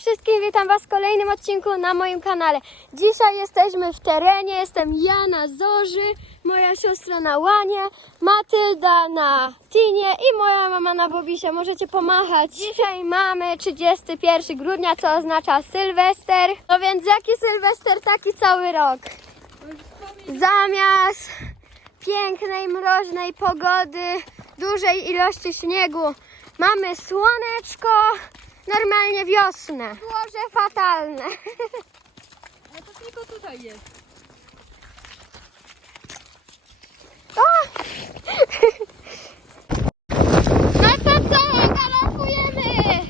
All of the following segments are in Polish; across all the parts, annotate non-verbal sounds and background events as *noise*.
wszystkim, witam Was w kolejnym odcinku na moim kanale. Dzisiaj jesteśmy w terenie, jestem ja na Zorzy, moja siostra na Łanie, Matylda na Tinie i moja mama na Bobisie. Możecie pomachać. Dzisiaj mamy 31 grudnia, co oznacza Sylwester. No więc jaki Sylwester, taki cały rok. Zamiast pięknej, mroźnej pogody, dużej ilości śniegu, mamy słoneczko, normalnie wiosnę. Może fatalne. Ale *laughs* to tylko tutaj jest. O! *laughs* No to co, galopujemy!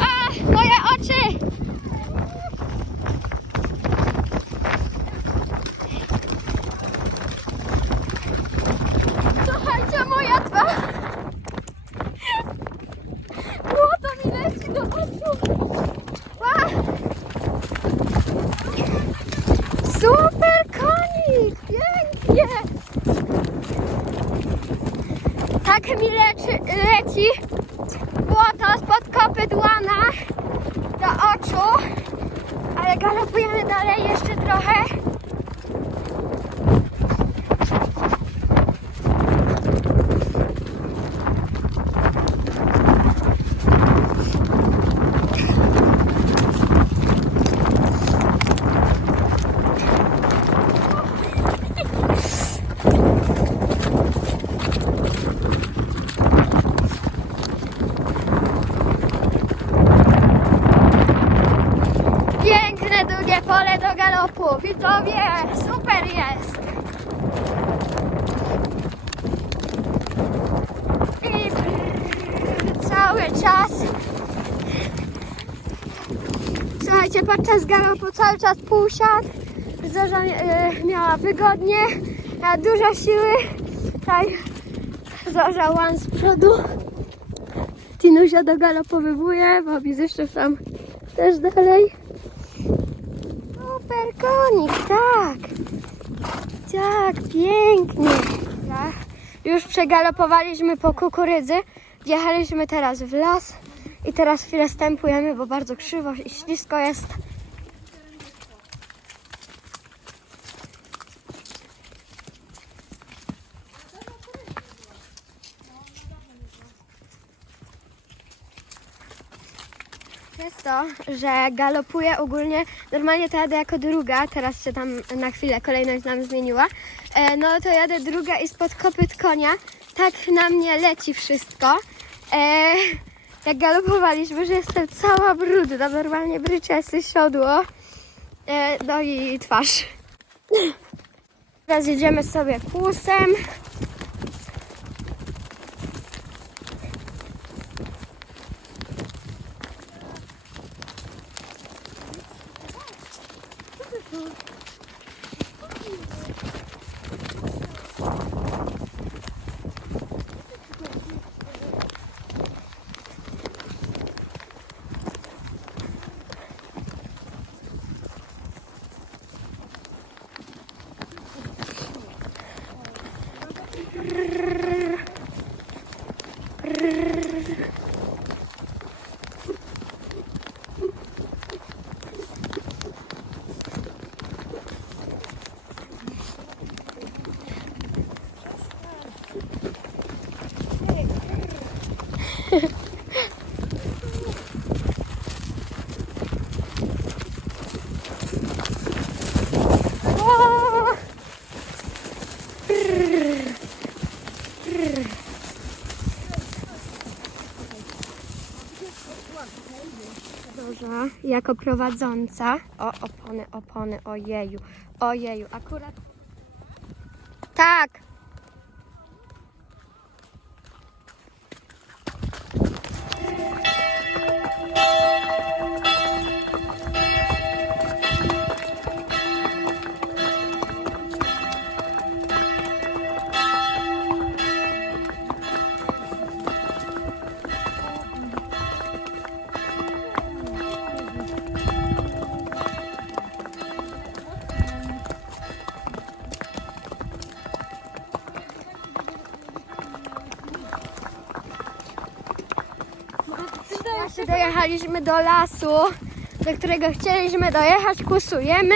A, moje oczy! Słuchajcie, moja twarz! Błoto mi leci do oczu! Ła! Super konik! Pięknie! Tak mi leczy, leci błoto spod kopyt łana do oczu. Ale galopujemy dalej jeszcze trochę. Piękne, długie pole do galopu. Widzowie, super jest. I brrr, cały czas. Słuchajcie, podczas galopu cały czas półsiad. Zorza e, miała wygodnie, miała dużo siły. Tutaj Zorza łan z przodu. Tinuzia dogalopowywuje, Bobby zresztą tam też dalej. Super konik, tak. Tak, pięknie. Tak. Już przegalopowaliśmy po kukurydzy. Wjechaliśmy teraz w las i teraz chwilę stępujemy, bo bardzo krzywo i ślisko jest. Jest to, że galopuję ogólnie, normalnie to jadę jako druga, teraz się tam na chwilę kolejność nam zmieniła, e, no to jadę druga i spod kopyt konia, tak na mnie leci wszystko. E, jak galopowaliśmy, że jestem cała brudna, normalnie bryczesy, siodło, e, no i twarz. Teraz jedziemy sobie kłusem. Jako prowadząca. O, opony, opony, ojeju, ojeju, akurat. Tak. Dojechaliśmy do lasu, do którego chcieliśmy dojechać. Kusujemy.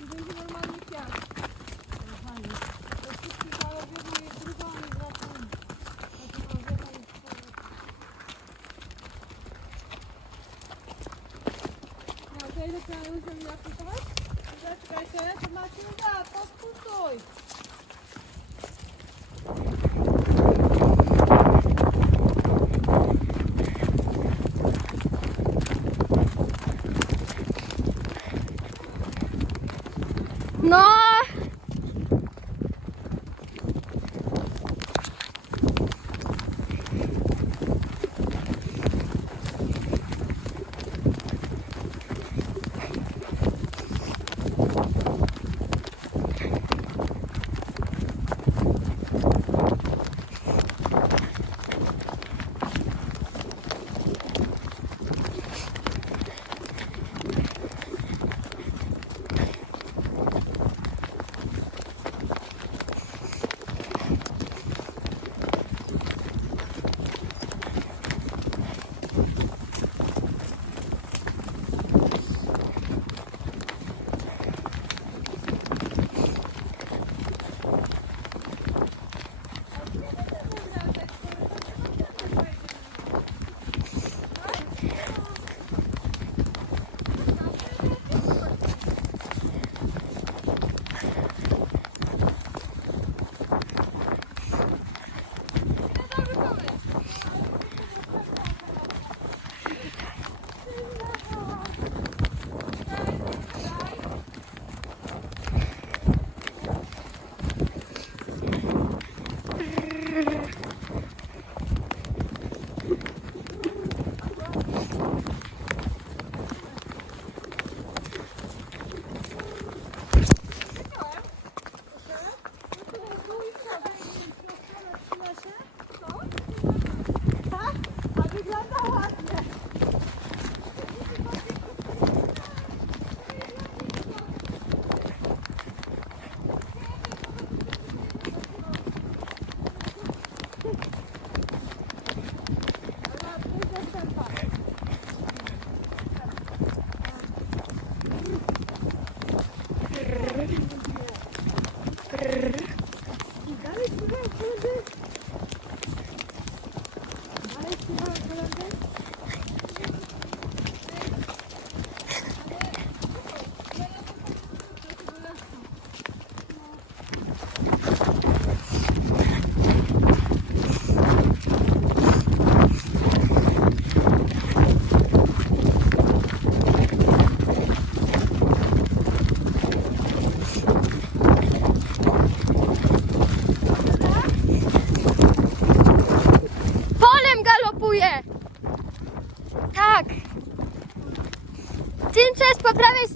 I będzie normalnie piach. To wszystkie galowiemy i drugą i wracamy. No, to mi nakupować? Zaczekajcie, to macie uda, poskusuj. No!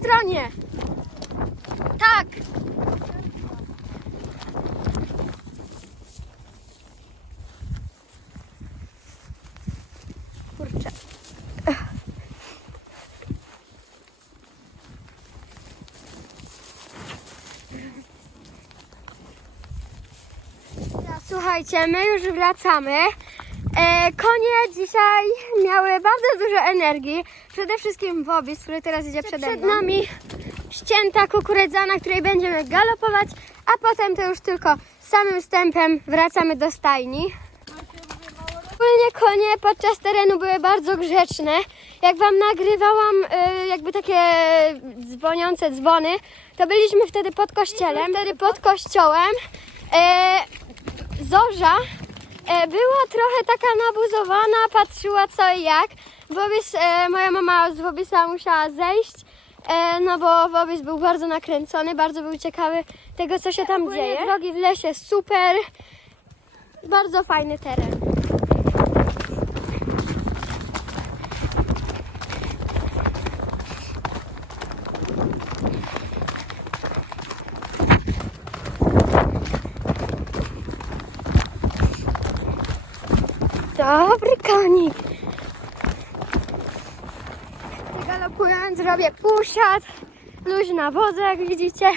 Stronie. Tak! Kurczę. Słuchajcie, my już wracamy. E, konie dzisiaj miały bardzo dużo energii. Przede wszystkim Wobis, który teraz idzie przede Przed nami ścięta kukurydza, na której będziemy galopować, a potem to już tylko samym stępem wracamy do stajni. Ogólnie konie podczas terenu były bardzo grzeczne. Jak Wam nagrywałam e, jakby takie dzwoniące dzwony, to byliśmy wtedy pod kościelem. Wtedy pod kościołem e, Zorza była trochę taka nabuzowana, patrzyła co i jak. Wobis, e, moja mama z Wobisa musiała zejść, e, no bo Wobis był bardzo nakręcony, bardzo był ciekawy tego, co się tam dzieje. Drogi w lesie super, bardzo fajny teren. Dobry konik. I Galopując robię pusiad. Luźna woda, jak widzicie.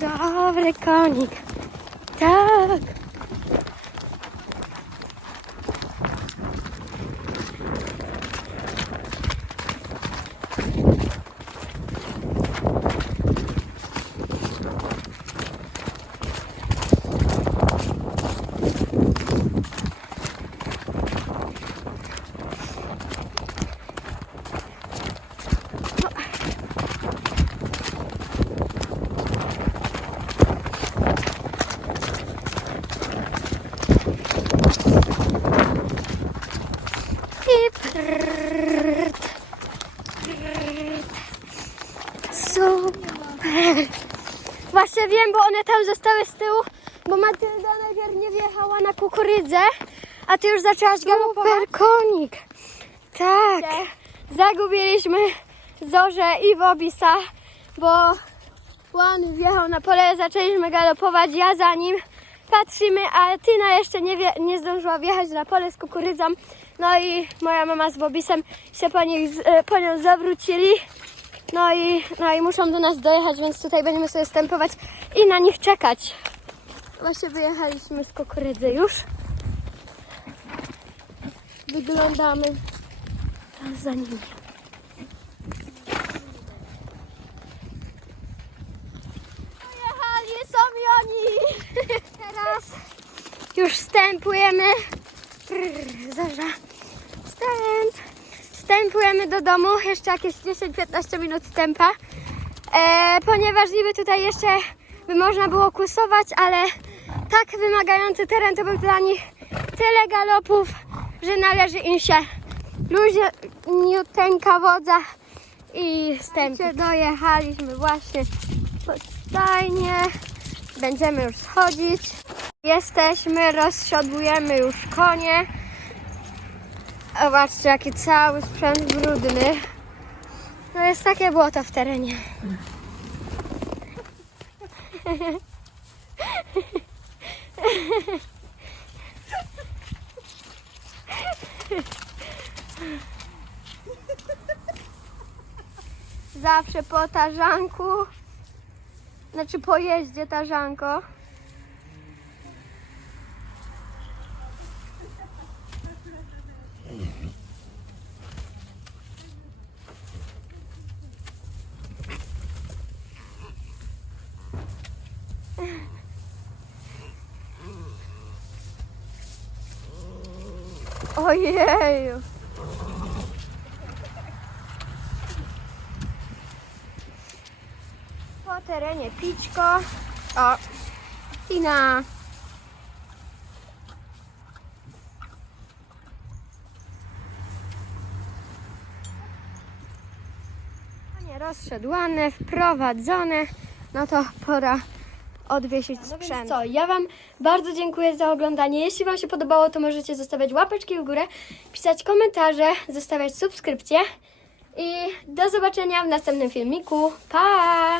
Dobry konik. Tak. I prrt. Prrt. Super. Właśnie wiem, bo one tam zostały z tyłu, bo Matylda najpierw nie wjechała na kukurydzę, a ty już zaczęłaś galopować. Super konik. Tak. Zagubiliśmy Zorzę i Wobisa, bo on wjechał na pole, zaczęliśmy galopować, ja za nim. Patrzymy, a Tina jeszcze nie, wie, nie zdążyła wjechać na pole z kukurydzą. No i moja mama z Bobisem się po, nich, e, po nią zawrócili. No i, no i muszą do nas dojechać, więc tutaj będziemy sobie stępować i na nich czekać. Właśnie wyjechaliśmy z kukurydzy już. Wyglądamy za nimi. Pojechali, są i oni. *laughs* Teraz już wstępujemy. Brrr, Zarza. Wstępujemy do domu. Jeszcze jakieś 10-15 minut wstępa. E, ponieważ niby tutaj jeszcze by można było kusować, ale tak wymagający teren to był dla nich tyle galopów, że należy im się luźniuteńka wodza i wstęp. Dojechaliśmy właśnie pod stajnię. Będziemy już schodzić. Jesteśmy, rozsiodłujemy już konie. Zobaczcie, jaki cały sprzęt brudny. No jest takie błoto w terenie. Zawsze po tarzanku, znaczy po jeździe tarzanko. Ojeju. Po terenie pićko. O, Tina. Rozszedłane, wprowadzone. No to pora odwiesić No sprzęt. co, ja Wam bardzo dziękuję za oglądanie. Jeśli Wam się podobało, to możecie zostawiać łapeczki w górę, pisać komentarze, zostawiać subskrypcje. I do zobaczenia w następnym filmiku. Pa!